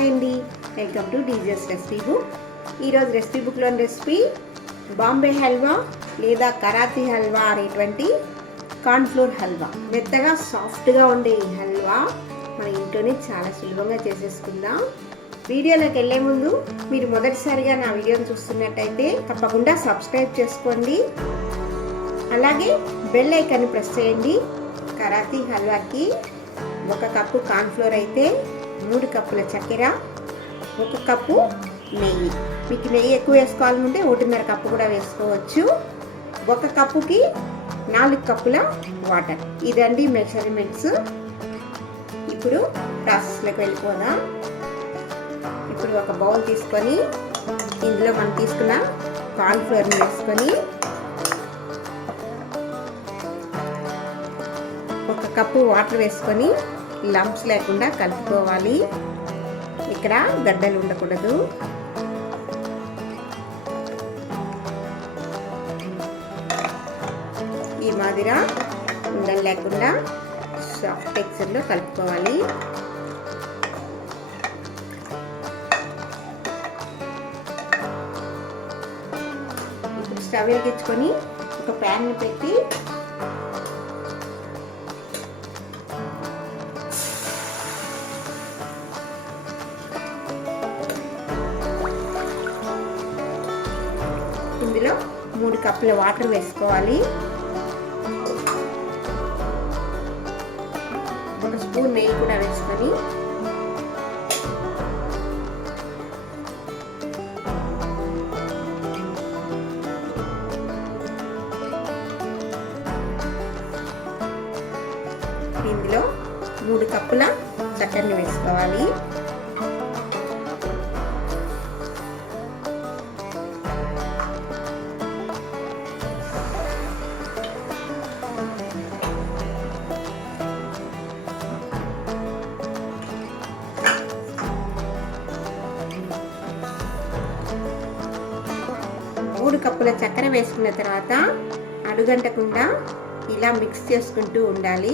Hi అండి, welcome to డీజెస్ recipe book. ఈరోజు recipe బుక్లోని recipe Bombay halwa లేదా కరాచీ హల్వా అనేటువంటి కార్న్ఫ్లోర్ హల్వా. మెత్తగా సాఫ్ట్గా ఉండే ఈ హల్వా మన ఇంట్లోనే చాలా సులభంగా చేసేసుకుందాం. వీడియోలోకి వెళ్ళే ముందు మీరు మొదటిసారిగా నా వీడియోని చూస్తున్నట్టయితే తప్పకుండా సబ్స్క్రైబ్ చేసుకోండి, అలాగే బెల్ ఐకాన్ని ప్రెస్ చేయండి. కరాచీ హల్వాకి 1 కప్పు కార్న్ఫ్లోర్ అయితే 3 కప్పుల చక్కెర, 1 కప్పు నెయ్యి. మీకు నెయ్యి ఎక్కువ వేసుకోవాలనుకుంటే 1.5 కప్పు కూడా వేసుకోవచ్చు. 1 కప్పుకి 4 కప్పుల వాటర్. ఇదండి మెజర్మెంట్స్. ఇప్పుడు ప్రాసెస్లోకి వెళ్ళిపోదాం. ఇప్పుడు ఒక బౌల్ తీసుకొని ఇందులో మనం తీసుకున్న కార్న్ఫ్లోర్ని వేసుకొని 1 కప్పు వాటర్ వేసుకొని లంప్స్ లేకుండా కలుపుకోవాలి. ఇక్కడ గడ్డలు ఉండకూడదు. ఈ మాదిరిగా ఉండలు లేకుండా సాఫ్ట్ టెక్స్చర్లో కలుపుకోవాలి. ఇప్పుడు స్టవ్ వెలిగించుకొని ఒక ప్యాన్ని పెట్టి ఇందులో 3 కప్పుల వాటర్ వేసుకోవాలి. 1 స్పూన్ నెయ్యి కూడా వేసుకొని ఇందులో 3 కప్పుల చక్కెరని వేసుకోవాలి. మూడు కప్పుల చక్కెర వేసుకున్న తర్వాత అడుగంటకుండా ఇలా మిక్స్ చేసుకుంటూ ఉండాలి.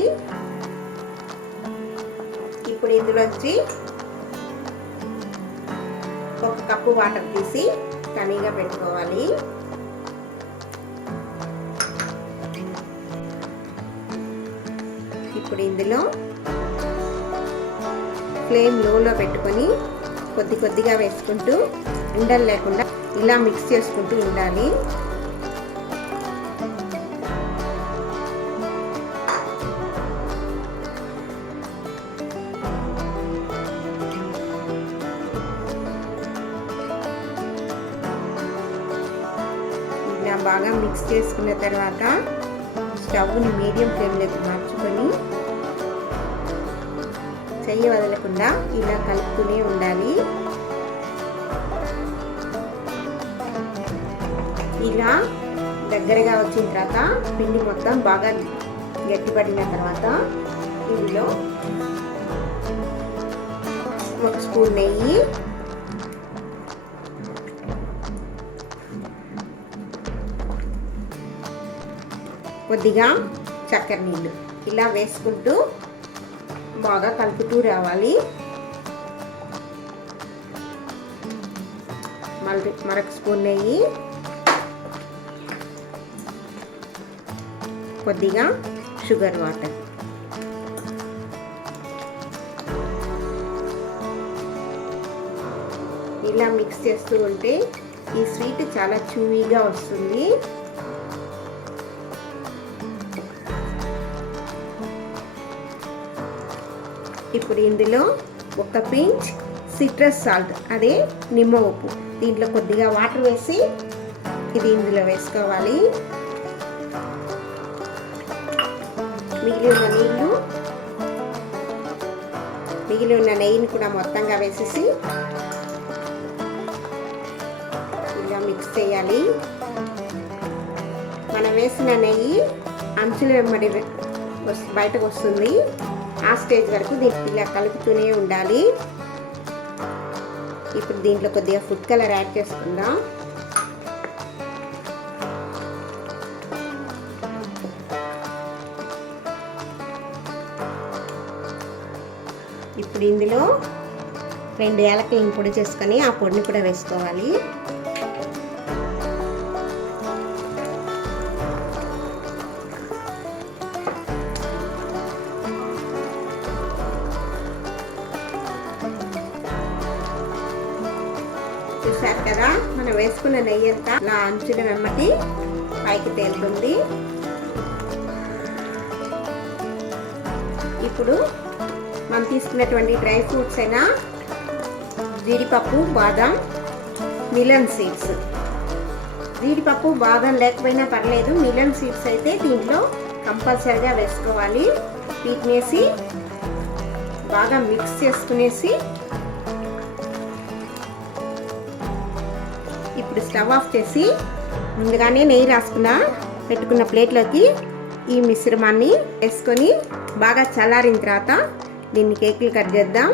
ఇప్పుడు ఇందులోంచి 1 కప్పు వాటర్ తీసి తనిగా పెట్టుకోవాలి. ఇప్పుడు ఇందులో ఫ్లేమ్ లోలో పెట్టుకొని కొద్ది కొద్దిగా వేసుకుంటూ ఉండలు లేకుండా ఇలా మిక్స్ చేసుకుంటూ ఉండాలి. ఇలా బాగా మిక్స్ చేసుకున్న తర్వాత స్టవ్ని మీడియం ఫ్లేమ్లోకి మార్చుకొని చెయ్యి వదలకుండా ఇలా కలుపుతూనే ఉండాలి. ఇలా దగ్గరగా వచ్చిన తర్వాత పిండి మొత్తం బాగా గట్టిపడిన తర్వాత ఇందులో 1 స్పూన్ నెయ్యి, కొద్దిగా చక్కెర నీళ్ళు ఇలా వేసుకుంటూ బాగా కలుపుతూ రావాలి. మరొక స్పూన్ నెయ్యి, కొద్దిగా షుగర్ వాటర్. ఇలా మిక్స్ చేస్తూ ఉంటే ఈ స్వీట్ చాలా చూవీగా వస్తుంది. ఇప్పుడు ఇందులో 1 పించ్ సిట్రస్ సాల్ట్, అదే నిమ్మ ఉప్పు, దీంట్లో కొద్దిగా వాటర్ వేసి ఇది ఇందులో వేసుకోవాలి. మిగిలి ఉన్న నెయ్యిని కూడా మొత్తంగా వేసేసి ఇలా మిక్స్ చేయాలి. మనం వేసిన నెయ్యి అంచుల వెంబడి బయటకు వస్తుంది. ఆ స్టేజ్ వరకు దీన్ని ఇలా కలుపుతూనే ఉండాలి. ఇప్పుడు దీంట్లో కొద్దిగా ఫుడ్ కలర్ యాడ్ చేసుకుందాం. ఇప్పుడు ఇందులో 2 యాలకులను పొడి చేసుకొని ఆ పొడిని కూడా వేసుకోవాలి. చూసారు కదా, మనం వేసుకున్న నెయ్యి అంతా ఇలా అంచుల వెమ్మటి పైకి తేలుతుంది. ఇప్పుడు మనం తీసుకున్నటువంటి డ్రై ఫ్రూట్స్ అయినా జీడిపప్పు, బాదం, మిలన్ సీడ్స్. జీడిపప్పు, బాదం లేకపోయినా పర్లేదు, మిలన్ సీడ్స్ అయితే దీంట్లో కంపల్సరిగా వేసుకోవాలి. వీటిని వేసి బాగా మిక్స్ చేసుకునేసి ఇప్పుడు స్టవ్ ఆఫ్ చేసి ముందుగానే నెయ్యి పెట్టుకున్న ప్లేట్లోకి ఈ మిశ్రమాన్ని వేసుకొని బాగా చల్లారిన తర్వాత దీన్ని కేకులు కట్ చేద్దాం.